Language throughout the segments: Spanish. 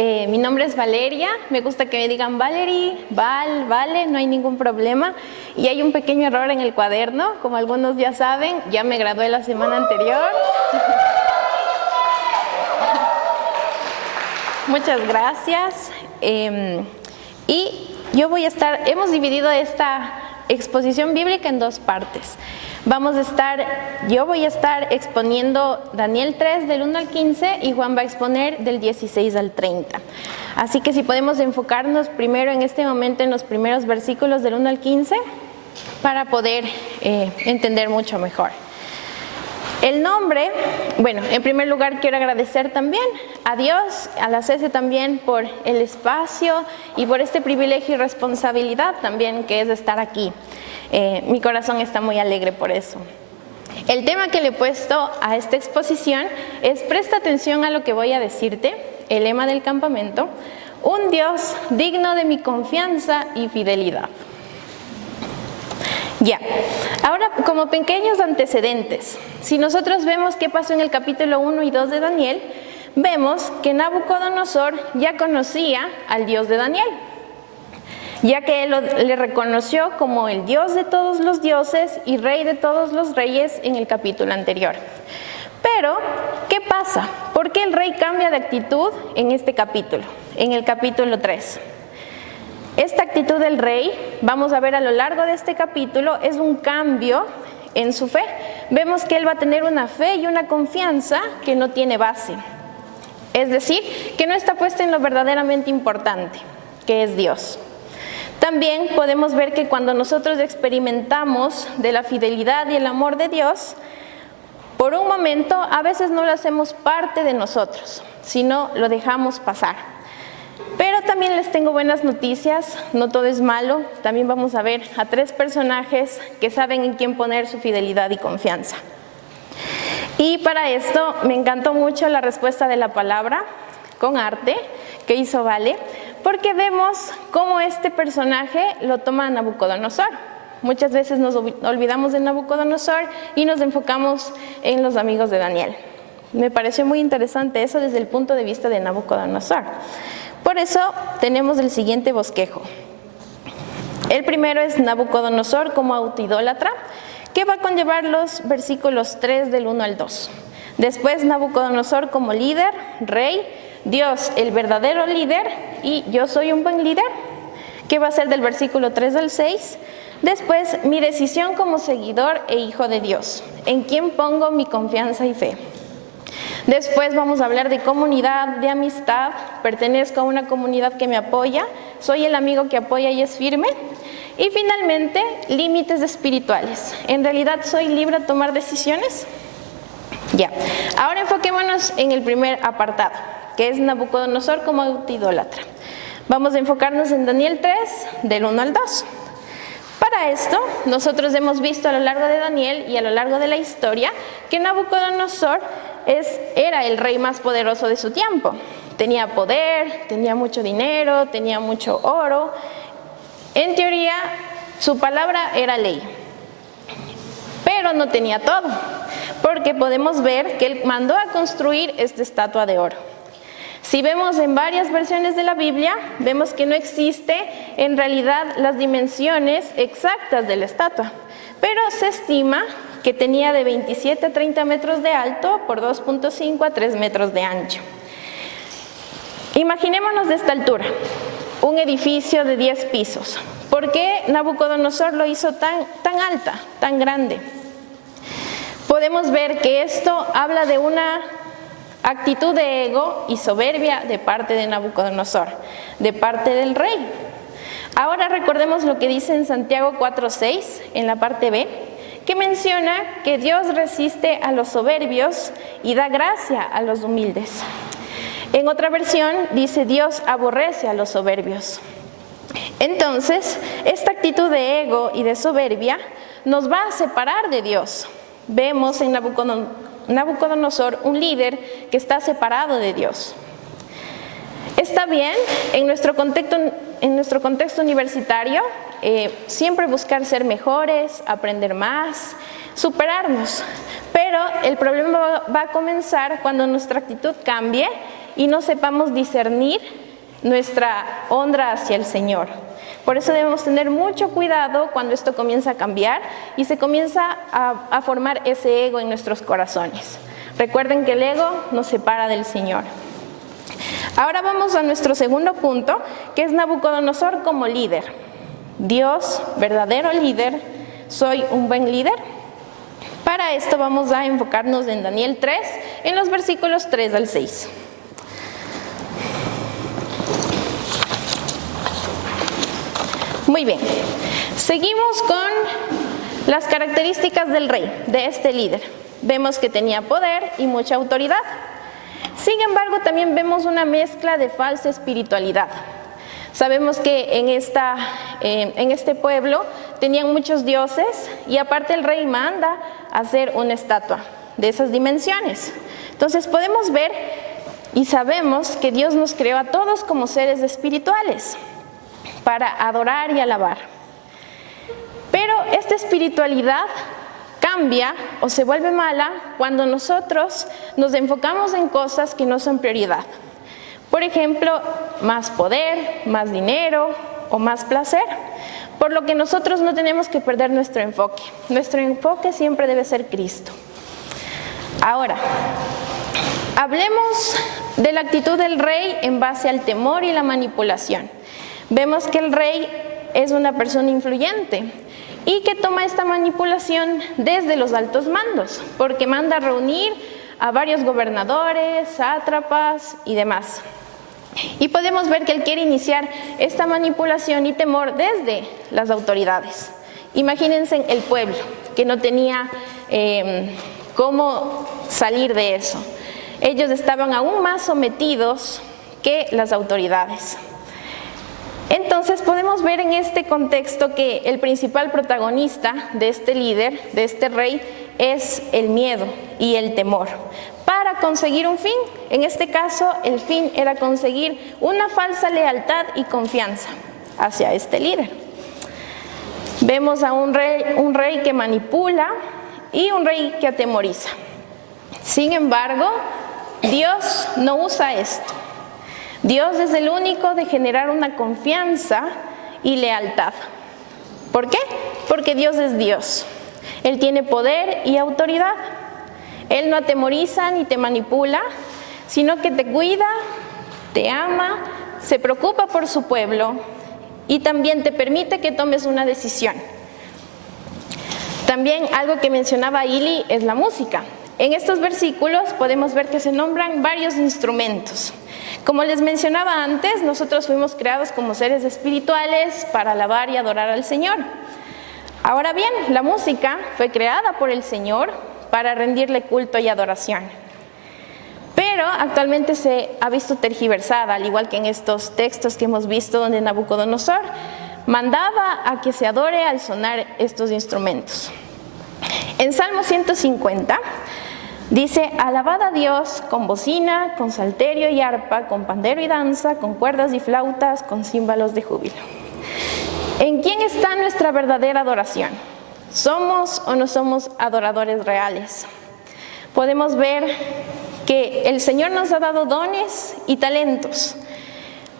Mi nombre es Valeria, me gusta que me digan Valerie, Vale, no hay ningún problema. Y hay un pequeño error en el cuaderno, como algunos ya saben, ya me gradué la semana anterior. Muchas gracias. Y hemos dividido esta exposición bíblica en dos partes. Yo voy a estar exponiendo Daniel 3 del 1 al 15 y Juan va a exponer del 16 al 30. Así que si podemos enfocarnos primero en este momento en los primeros versículos del 1 al 15 para poder entender mucho mejor. El nombre, bueno, en primer lugar quiero agradecer también a Dios, a la CESE también por el espacio y por este privilegio y responsabilidad también que es estar aquí. Mi corazón está muy alegre por eso. El tema que le he puesto a esta exposición es presta atención a lo que voy a decirte, el lema del campamento, un Dios digno de mi confianza y fidelidad. Ya, ahora como pequeños antecedentes, si nosotros vemos qué pasó en el capítulo 1 y 2 de Daniel, vemos que Nabucodonosor ya conocía al Dios de Daniel, ya que él le reconoció como el Dios de todos los dioses y Rey de todos los reyes en el capítulo anterior. Pero, ¿qué pasa? ¿Por qué el rey cambia de actitud en este capítulo, en el capítulo 3? Esta actitud del rey, vamos a ver a lo largo de este capítulo, es un cambio en su fe. Vemos que él va a tener una fe y una confianza que no tiene base. Es decir, que no está puesta en lo verdaderamente importante, que es Dios. También podemos ver que cuando nosotros experimentamos de la fidelidad y el amor de Dios, por un momento a veces no lo hacemos parte de nosotros, sino lo dejamos pasar. Pero también les tengo buenas noticias, no todo es malo, también vamos a ver a 3 personajes que saben en quién poner su fidelidad y confianza. Y para esto me encantó mucho la respuesta de la palabra con arte que hizo Vale, porque vemos cómo este personaje lo toma Nabucodonosor. Muchas veces nos olvidamos de Nabucodonosor y nos enfocamos en los amigos de Daniel. Me pareció muy interesante eso desde el punto de vista de Nabucodonosor. Por eso tenemos el siguiente bosquejo. El primero es Nabucodonosor como autoidólatra, que va a conllevar los versículos 3 del 1 al 2. Después Nabucodonosor como líder, rey, Dios el verdadero líder y yo soy un buen líder, que va a ser del versículo 3 al 6. Después mi decisión como seguidor e hijo de Dios, en quien pongo mi confianza y fe. Después vamos a hablar de comunidad, de amistad, pertenezco a una comunidad que me apoya, soy el amigo que apoya y es firme. Y finalmente, límites espirituales. ¿En realidad soy libre a tomar decisiones? Ya, ahora enfoquémonos en el primer apartado, que es Nabucodonosor como autoidólatra. Vamos a enfocarnos en Daniel 3, del 1 al 2. Para esto, nosotros hemos visto a lo largo de Daniel y a lo largo de la historia que Nabucodonosor era el rey más poderoso de su tiempo. Tenía poder, tenía mucho dinero, tenía mucho oro. En teoría, su palabra era ley. Pero no tenía todo, porque podemos ver que él mandó a construir esta estatua de oro. Si vemos en varias versiones de la Biblia, vemos que no existe en realidad las dimensiones exactas de la estatua, pero se estima que tenía de 27 a 30 metros de alto por 2.5 a 3 metros de ancho. Imaginémonos de esta altura, un edificio de 10 pisos. ¿Por qué Nabucodonosor lo hizo tan alta, tan grande? Podemos ver que esto habla de una actitud de ego y soberbia de parte de Nabucodonosor, de parte del rey. Ahora recordemos lo que dice en Santiago 4:6, en la parte B, que menciona que Dios resiste a los soberbios y da gracia a los humildes. En otra versión dice Dios aborrece a los soberbios. Entonces, esta actitud de ego y de soberbia nos va a separar de Dios. Vemos en Nabucodonosor un líder que está separado de Dios. Está bien, en nuestro contexto universitario, siempre buscar ser mejores, aprender más, superarnos. Pero el problema va a comenzar cuando nuestra actitud cambie y no sepamos discernir nuestra honra hacia el Señor. Por eso debemos tener mucho cuidado cuando esto comienza a cambiar y se comienza a formar ese ego en nuestros corazones. Recuerden que el ego nos separa del Señor. Ahora vamos a nuestro segundo punto, que es Nabucodonosor como líder. Dios, verdadero líder, ¿soy un buen líder? Para esto vamos a enfocarnos en Daniel 3, en los versículos 3 al 6. Muy bien, seguimos con las características del rey, de este líder. Vemos que tenía poder y mucha autoridad. Sin embargo, también vemos una mezcla de falsa espiritualidad. Sabemos que en este pueblo tenían muchos dioses y aparte el rey manda hacer una estatua de esas dimensiones. Entonces podemos ver y sabemos que Dios nos creó a todos como seres espirituales para adorar y alabar. Pero esta espiritualidad cambia o se vuelve mala cuando nosotros nos enfocamos en cosas que no son prioridad. Por ejemplo, más poder, más dinero o más placer, por lo que nosotros no tenemos que perder nuestro enfoque. Nuestro enfoque siempre debe ser Cristo. Ahora, hablemos de la actitud del rey en base al temor y la manipulación. Vemos que el rey es una persona influyente y que toma esta manipulación desde los altos mandos, porque manda a reunir a varios gobernadores, sátrapas y demás. Y podemos ver que él quiere iniciar esta manipulación y temor desde las autoridades. Imagínense el pueblo, que no tenía cómo salir de eso. Ellos estaban aún más sometidos que las autoridades. Entonces podemos ver en este contexto que el principal protagonista de este líder, de este rey, es el miedo y el temor para conseguir un fin. En este caso, el fin era conseguir una falsa lealtad y confianza hacia este líder. Vemos a un rey que manipula y un rey que atemoriza. Sin embargo, Dios no usa esto. Dios es el único de generar una confianza y lealtad. ¿Por qué? Porque Dios es Dios. Él tiene poder y autoridad. Él no atemoriza ni te manipula, sino que te cuida, te ama, se preocupa por su pueblo y también te permite que tomes una decisión. También algo que mencionaba Ili es la música. En estos versículos podemos ver que se nombran varios instrumentos. Como les mencionaba antes, nosotros fuimos creados como seres espirituales para alabar y adorar al Señor. Ahora bien, la música fue creada por el Señor para rendirle culto y adoración. Pero actualmente se ha visto tergiversada, al igual que en estos textos que hemos visto donde Nabucodonosor mandaba a que se adore al sonar estos instrumentos. En Salmo 150 dice: alabad a Dios con bocina, con salterio y arpa, con pandero y danza, con cuerdas y flautas, con címbalos de júbilo. ¿En quién está nuestra verdadera adoración? ¿Somos o no somos adoradores reales? Podemos ver que el Señor nos ha dado dones y talentos,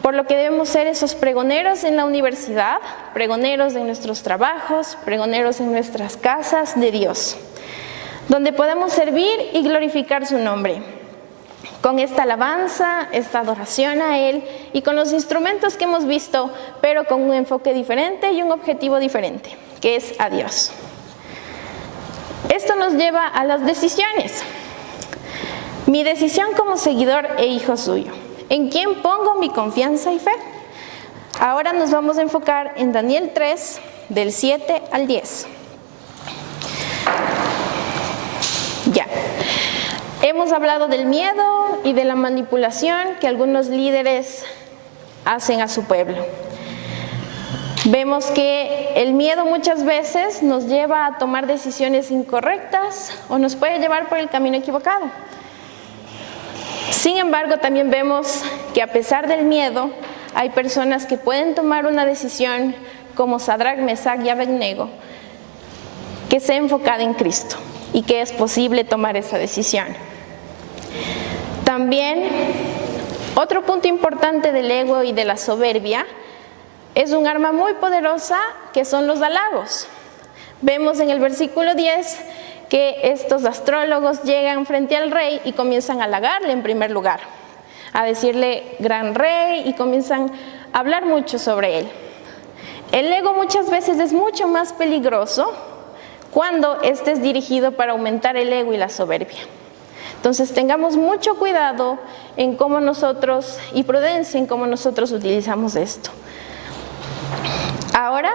por lo que debemos ser esos pregoneros en la universidad, pregoneros en nuestros trabajos, pregoneros en nuestras casas de Dios, donde podamos servir y glorificar su nombre, con esta alabanza, esta adoración a Él y con los instrumentos que hemos visto, pero con un enfoque diferente y un objetivo diferente, que es a Dios. Esto nos lleva a las decisiones. Mi decisión como seguidor e hijo suyo. ¿En quién pongo mi confianza y fe? Ahora nos vamos a enfocar en Daniel 3, del 7 al 10. Ya. Hemos hablado del miedo y de la manipulación que algunos líderes hacen a su pueblo. Vemos que el miedo muchas veces nos lleva a tomar decisiones incorrectas o nos puede llevar por el camino equivocado. Sin embargo, también vemos que a pesar del miedo, hay personas que pueden tomar una decisión como Sadrach, Mesach y Abednego, que sea enfocada en Cristo y que es posible tomar esa decisión. También Otro punto importante del ego y de la soberbia es un arma muy poderosa que son los halagos. Vemos en el versículo 10 que estos astrólogos llegan frente al rey y comienzan a halagarle en primer lugar, a decirle gran rey y comienzan a hablar mucho sobre él. El ego muchas veces es mucho más peligroso cuando este es dirigido para aumentar el ego y la soberbia. Entonces tengamos mucho cuidado en cómo nosotros, y prudencia en cómo nosotros utilizamos esto. Ahora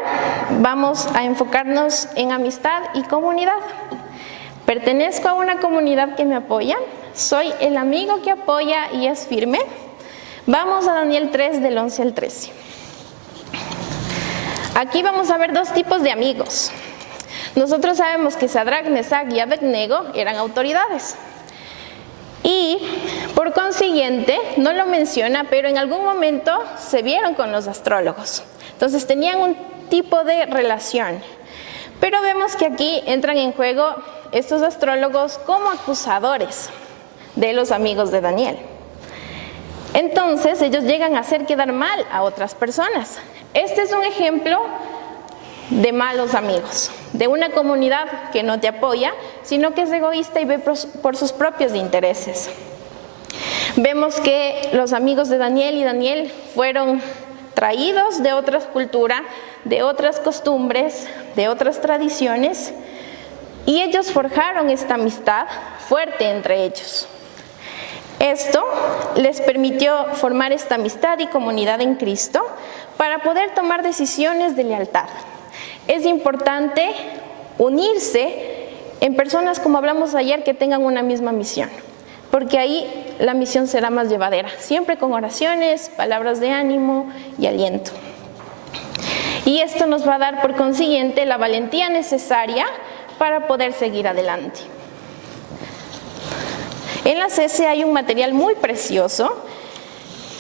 vamos a enfocarnos en amistad y comunidad. ¿Pertenezco a una comunidad que me apoya? ¿Soy el amigo que apoya y es firme? Vamos a Daniel 3, del 11 al 13. Aquí vamos a ver dos tipos de amigos. Nosotros sabemos que Sadrach, Mesach y Abednego eran autoridades. Y por consiguiente, no lo menciona, pero en algún momento se vieron con los astrólogos. Entonces tenían un tipo de relación. Pero vemos que aquí entran en juego estos astrólogos como acusadores de los amigos de Daniel. Entonces ellos llegan a hacer quedar mal a otras personas. Este es un ejemplo de malos amigos, de una comunidad que no te apoya, sino que es egoísta y ve por sus propios intereses. Vemos que los amigos de Daniel y Daniel fueron traídos de otra cultura, de otras costumbres, de otras tradiciones, y ellos forjaron esta amistad fuerte entre ellos. Esto les permitió formar esta amistad y comunidad en Cristo para poder tomar decisiones de lealtad. Es importante unirse en personas, como hablamos ayer, que tengan una misma misión, porque ahí la misión será más llevadera, siempre con oraciones, palabras de ánimo y aliento. Y esto nos va a dar, por consiguiente, la valentía necesaria para poder seguir adelante. En la CC hay un material muy precioso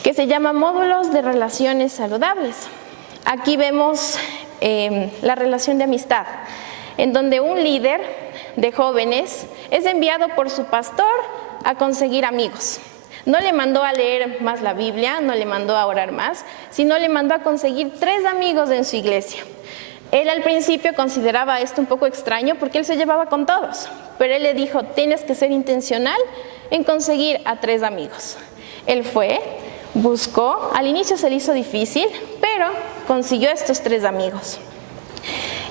que se llama Módulos de Relaciones Saludables. Aquí vemos la relación de amistad, en donde un líder de jóvenes es enviado por su pastor a conseguir amigos. No le mandó a leer más la Biblia, no le mandó a orar más, sino le mandó a conseguir 3 amigos en su iglesia. Él al principio consideraba esto un poco extraño porque él se llevaba con todos, pero él le dijo, tienes que ser intencional en conseguir a 3 amigos. Él fue, buscó, al inicio se le hizo difícil, pero consiguió estos 3 amigos.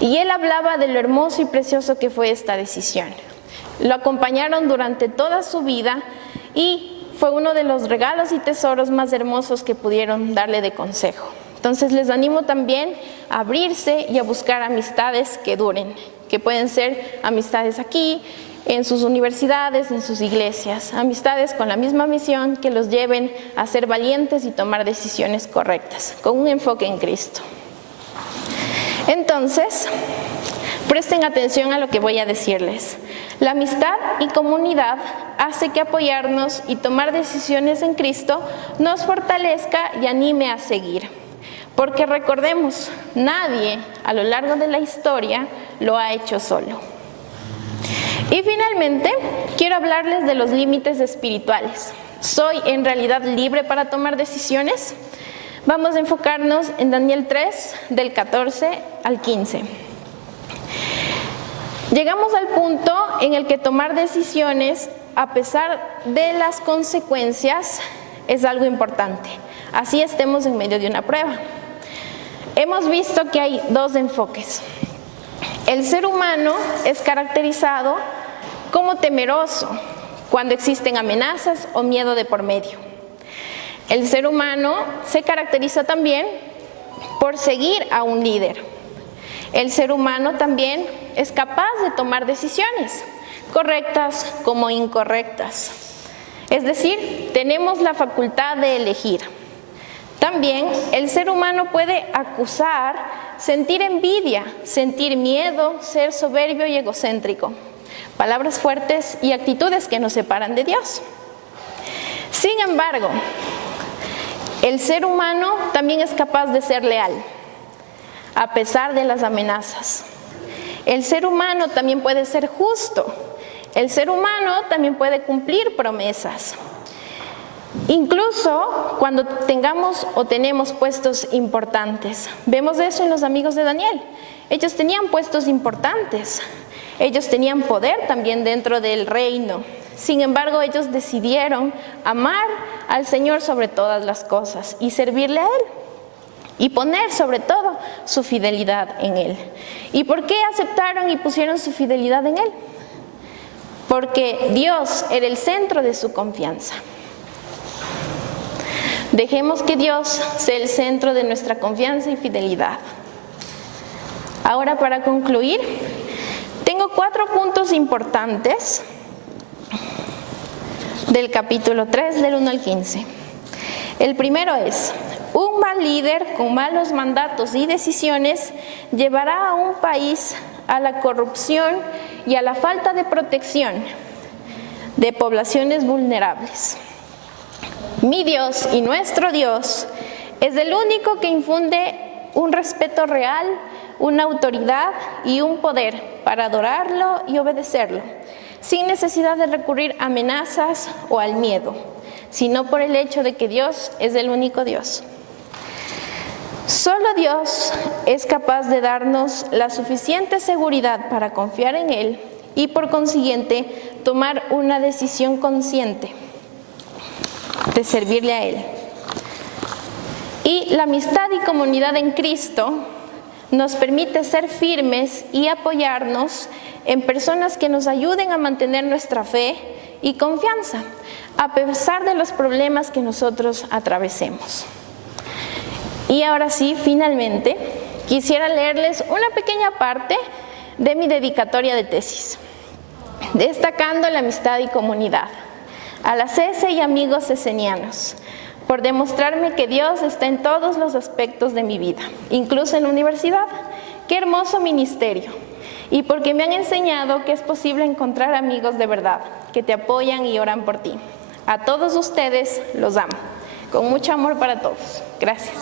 Y él hablaba de lo hermoso y precioso que fue esta decisión. Lo acompañaron durante toda su vida y fue uno de los regalos y tesoros más hermosos que pudieron darle de consejo. Entonces les animo también a abrirse y a buscar amistades que duren, que pueden ser amistades aquí, en sus universidades, en sus iglesias, amistades con la misma misión que los lleven a ser valientes y tomar decisiones correctas, con un enfoque en Cristo. Entonces, presten atención a lo que voy a decirles. La amistad y comunidad hace que apoyarnos y tomar decisiones en Cristo nos fortalezca y anime a seguir. Porque recordemos, nadie a lo largo de la historia lo ha hecho solo. Y finalmente, quiero hablarles de los límites espirituales. ¿Soy en realidad libre para tomar decisiones? Vamos a enfocarnos en Daniel 3, del 14 al 15. Llegamos al punto en el que tomar decisiones, a pesar de las consecuencias, es algo importante. Así estemos en medio de una prueba. Hemos visto que hay 2 enfoques. El ser humano es caracterizado como temeroso cuando existen amenazas o miedo de por medio. El ser humano se caracteriza también por seguir a un líder. El ser humano también es capaz de tomar decisiones, correctas como incorrectas. Es decir, tenemos la facultad de elegir. También el ser humano puede acusar, sentir envidia, sentir miedo, ser soberbio y egocéntrico. Palabras fuertes y actitudes que nos separan de Dios. Sin embargo, el ser humano también es capaz de ser leal, a pesar de las amenazas. El ser humano también puede ser justo. El ser humano también puede cumplir promesas. Incluso cuando tengamos o tenemos puestos importantes. Vemos eso en los amigos de Daniel. Ellos tenían puestos importantes. Ellos tenían poder también dentro del reino. Sin embargo, ellos decidieron amar al Señor sobre todas las cosas y servirle a Él. Y poner sobre todo su fidelidad en Él. ¿Y por qué aceptaron y pusieron su fidelidad en Él? Porque Dios era el centro de su confianza. Dejemos que Dios sea el centro de nuestra confianza y fidelidad. Ahora, para concluir, tengo 4 puntos importantes del capítulo 3, del 1 al 15. El primero es: un mal líder con malos mandatos y decisiones llevará a un país a la corrupción y a la falta de protección de poblaciones vulnerables. Mi Dios y nuestro Dios es el único que infunde un respeto real, una autoridad y un poder para adorarlo y obedecerlo, sin necesidad de recurrir a amenazas o al miedo, sino por el hecho de que Dios es el único Dios. Solo Dios es capaz de darnos la suficiente seguridad para confiar en Él y por consiguiente tomar una decisión consciente de servirle a Él. Y la amistad y comunidad en Cristo nos permite ser firmes y apoyarnos en personas que nos ayuden a mantener nuestra fe y confianza, a pesar de los problemas que nosotros atravesemos. Y ahora sí, finalmente, quisiera leerles una pequeña parte de mi dedicatoria de tesis, destacando la amistad y comunidad. A la CESE y amigos cesenianos, por demostrarme que Dios está en todos los aspectos de mi vida, incluso en la universidad. ¡Qué hermoso ministerio! Y porque me han enseñado que es posible encontrar amigos de verdad, que te apoyan y oran por ti. A todos ustedes los amo. Con mucho amor para todos. Gracias.